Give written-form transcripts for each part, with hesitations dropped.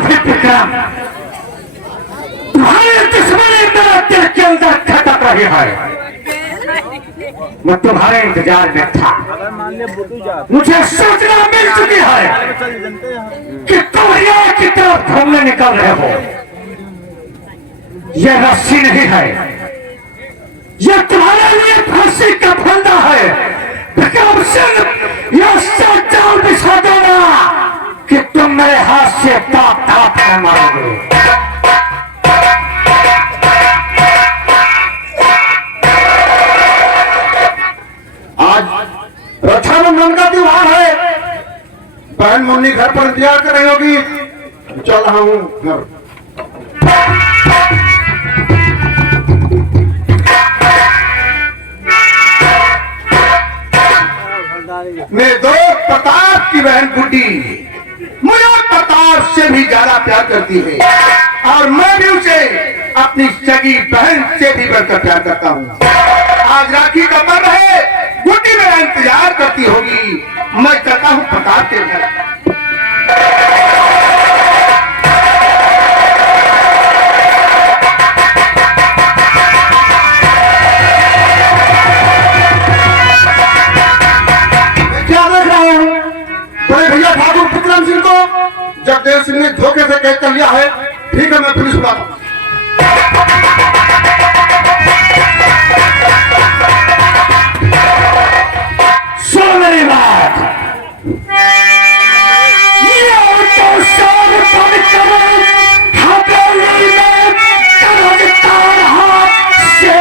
काफी विक्रम, तुम्हारे दुश्मनी मेरे दिल के अंदर खटक रही है। मैं तुम्हारे इंतजार में था। मुझे सूचना मिल चुकी है कि तुम ये की तरफ घूमने निकल रहे हो। यह रस्सी नहीं है, यह तुम्हारे लिए फांसी का फंदा है। विक्रम सिंह, यह सच जान बिछा देना कि तुम मेरे हाथ से ताप ताप में मारोगे। आज रक्षाबंधन का त्योहार है। बहन मुन्नी घर पर इंतजार कर रही होगी। चल रहा हूँ घर। मेरे दोस्त प्रताप की बहन गुड्डी मुझे प्रताप से भी ज्यादा प्यार करती है और मैं भी उसे अपनी सगी बहन से भी बढ़कर प्यार करता हूँ। आज राखी का पर्व है, गुड्डी मेरा इंतजार करती होगी। मैं चलता हूँ प्रताप के घर। विक्रम सिंह को जगदेव सिंह ने धोखे से कैद कर लिया है। ठीक है, मैं पुलिस बुलाता हूं। सुन मेरी बात, ये तो सर पर करो हवेली में करता हाथ से।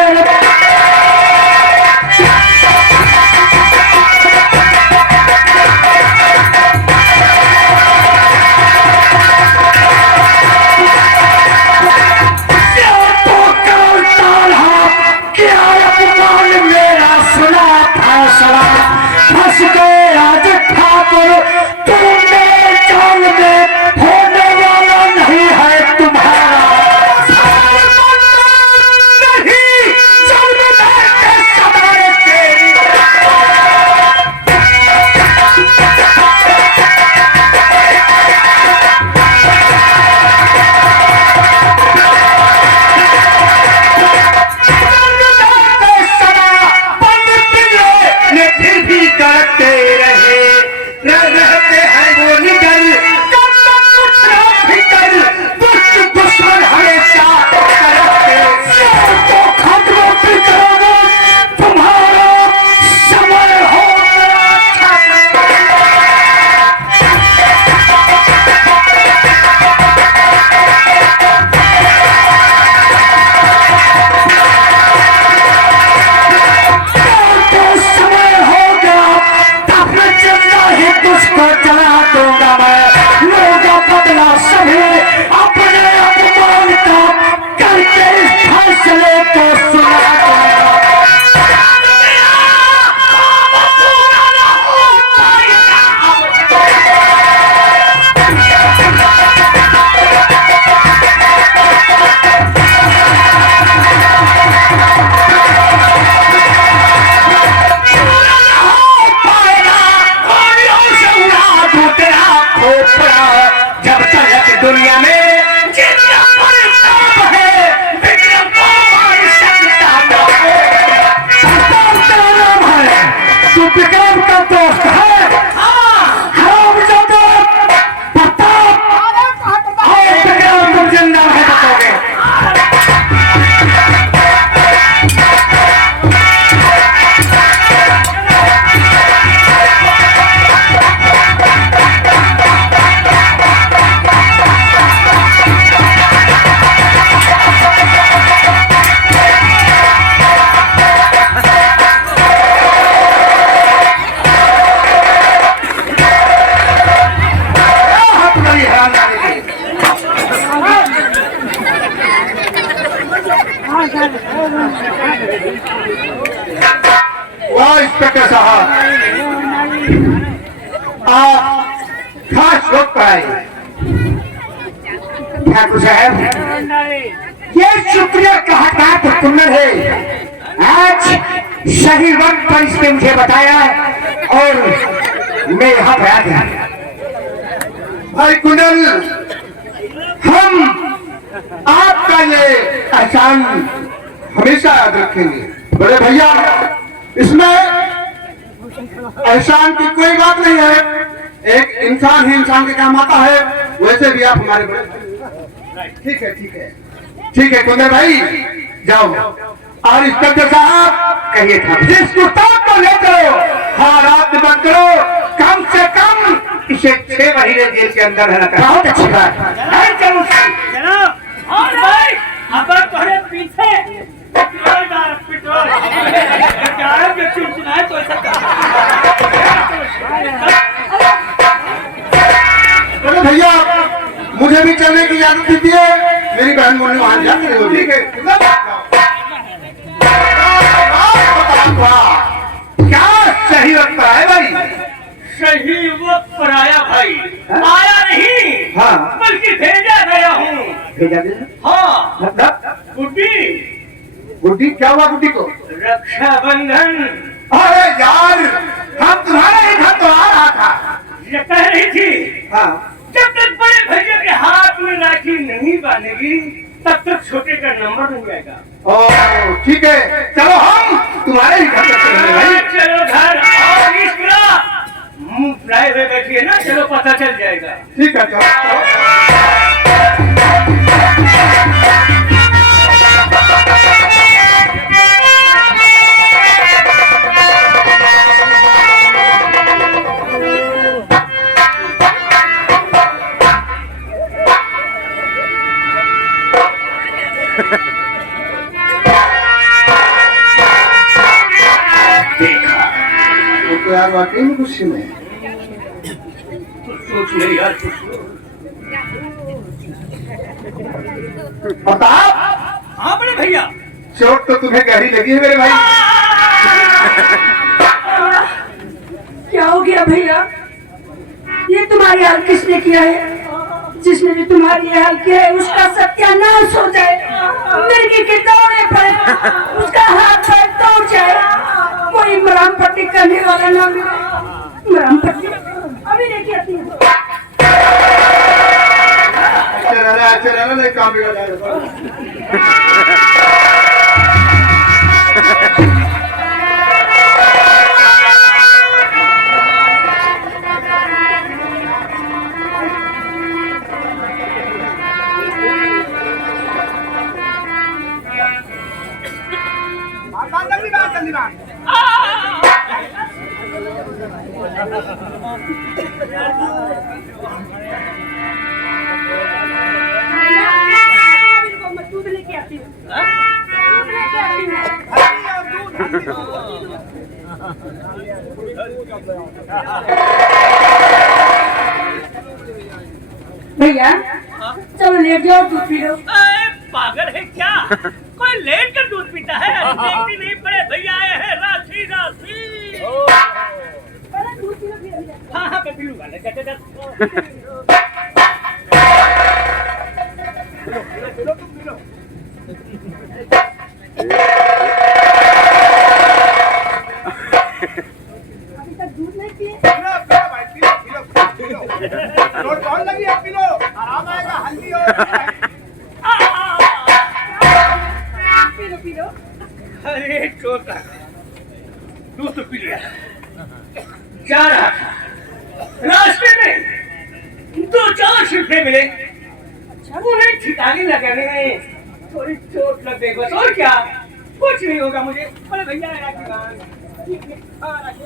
फंस गए राज ठाकुर, तुम्हें जान में होने वाला नहीं है तुम्हारा। नहीं जन्म में सवार तेरी। करते रहे रहते हैं वो निगल कब तक कुछ ना फिकर दुष्ट दुश्मन हमेशा करते। तो खतरों की तरफ तुम्हारा समय हो उसको चला दूंगा मैं। लोगा बदला सभी अपने अपमान का करके इस फैसले को सुना दूंगा। जब तक दुनिया में जितना परिताप है, विक्रम को मार सकता है। तू विक्रम का दोस्त है। हम जब प्रताप और विक्रम तुम जिंदा है बताओगे। वाह इंस्पेक्टर साहब, आप खास लोग पर आए। ठाकुर साहब, ये शुक्रिया कहा था तो कुंदन है। आज सही वक्त पर इसने मुझे बताया और मैं यहाँ पे आ गया। भाई कुंडल, तुम्हारा ये एहसान हमेशा याद रखेंगे। बड़े भैया, इसमें एहसान की कोई बात नहीं है, एक इंसान ही इंसान के काम आता है, वैसे भी आप हमारे बड़े। ठीक है ठीक है ठीक है कुंदर भाई, जाओ और इंस्पेक्टर साहब कहिए था जिस कुत्ता को ले चलो, हाँ रात बंद करो, कम से कम इसे 6 महीने जेल के अंदर रहना। बहुत अच्छी बात है, चलो जनाब। हाँ भाई, अब तुम्हारे पीछे पेट्रोल चुनाए तो ऐसा बोले भैया मुझे भी चलने की इजाजत दीजिए, मेरी बहन मोनी वहां जा रही हो। ठीक है क्या सही वक्त पर आए भाई? सही वक्त पर आया भाई। आया नहीं, हाँ बल्कि भेजा गया हूँ। भेजा गया? हाँ, मतलब गुड्डी। गुड्डी क्या हुआ गुड्डी को? रक्षाबंधन। अरे यार हम तुम्हारे ही घर तो आ रहा था। ये कह रही थी हाँ जब तक बड़े भैया के हाथ में राखी नहीं बांधेगी तब तक छोटे का नंबर नहीं आएगा। ओ ठीक है, चलो हम तुम्हारे ही घर चलते भाई। चलो घर और मुंह फुलाए हुए बैठिए ना, चलो पता चल जाएगा। ठीक है चलो। तो यार वाकई में गुस्से में सोच ले यार, प्रताप। हाँ बड़े भैया। चोट तो तुम्हें गहरी लगी है मेरे भाई। क्या हो गया भैया? ये तुम्हारी हाल किसने किया है? जिसने भी तुम्हारी ये हाल किया है उसका सत्यानाश हो जाए, मिर्गी के दौड़े पड़े, उसका हाथ पैर तोड़ जाए, कोई मराम पट्टी करने वाला ना मिले। मराम पट्टी अभी लेके आती हूँ। अच्छा रहना नहीं काम बिगड़ जाएगा। दूध लेके आती हूँ। दूध लेके आती हूँ। भैया चलो लेट जाओ, दूध पी लो। पागल है क्या? कोई लेट कर दूध पीता है? देखती नहीं पड़े भैया आए हैं, राशि राशि। पहले दूध पी लो फिर अंदर। हाँ हाँ मैं पी लूंगा। चल अभी तक दूध नहीं पिए? कौन लगी है? पी लो, आराम आएगा, हल्दी और पी लो पी लो। अरे छोटा दूध तो पी लिया। जा रहा था, रास्ते में 2-4 शिफ्टे मिले, उन्हें ठिकाने लगाने में थोड़ी चोट लग गई बस, और क्या, कुछ नहीं होगा मुझे। बोले भैया राखी बांध। ठीक है, हाँ, राखी।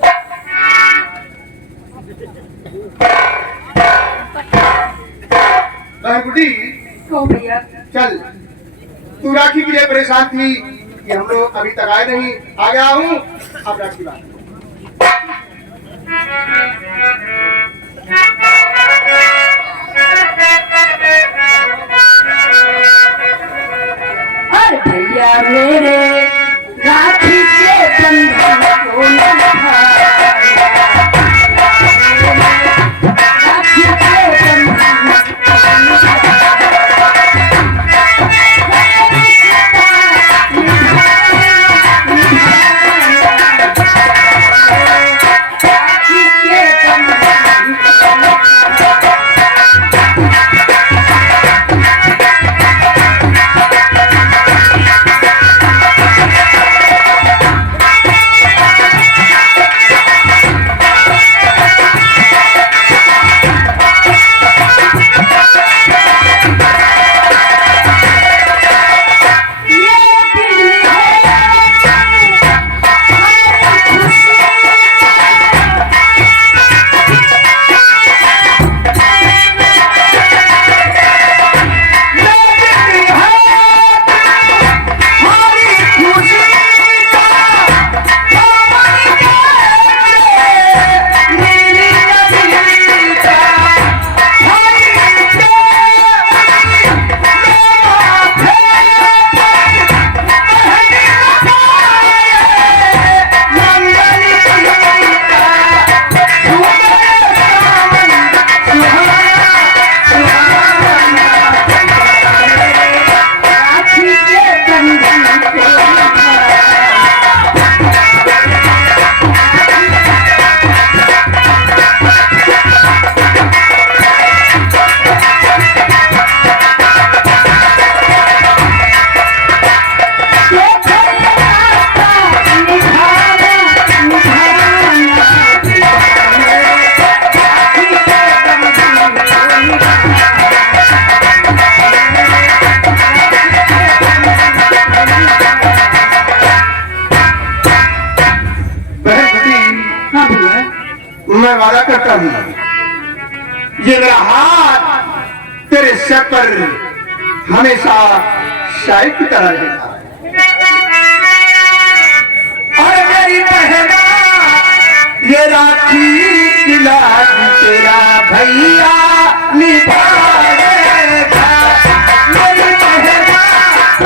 गुड्डी ओ भैया चल, तू राखी के लिए परेशान थी कि हम लोग अभी तक आए नहीं, आ गया हूँ, अब राखी बात। अरे भैया मेरे राखी के बंधन को निभाया, राखी के बंधन को निभाया। राखी के मेरे सर पर हमेशा शाही की तरह रहेगा। और मेरी बहना ये राखी की लाज तेरा भैया निभाएगा। मेरी बहना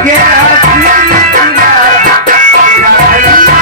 ये राखी की लाज तेरा भैया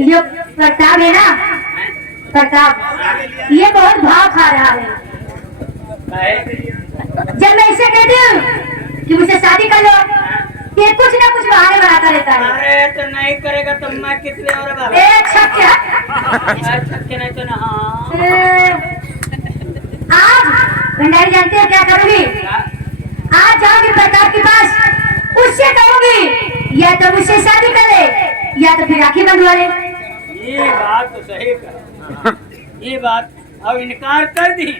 ये प्रताप है ना, प्रताप ये बहुत भाव खा रहा है। जब मैं इसे कहती हूँ कि मुझसे शादी कर लो, ये कुछ ना कुछ बहाने बनाता रहता है। अरे तो नहीं करेगा तो मैं कितने और छक्के नहीं तो ना। आज भंडारी जानते हैं क्या करूँगी? आज जाऊंगी प्रताप के पास, उससे कहूंगी या तो मुझसे शादी कर ले या तो फिर राखी बंधवा ले। ये बात तो सही कर, ये बात अब इनकार कर दी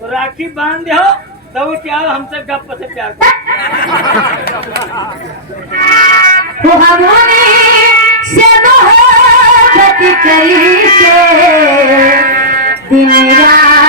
तो राखी बांध दो तो वो क्या हमसे गप से प्यार वो हमने से मोहब्बत करके दिन रात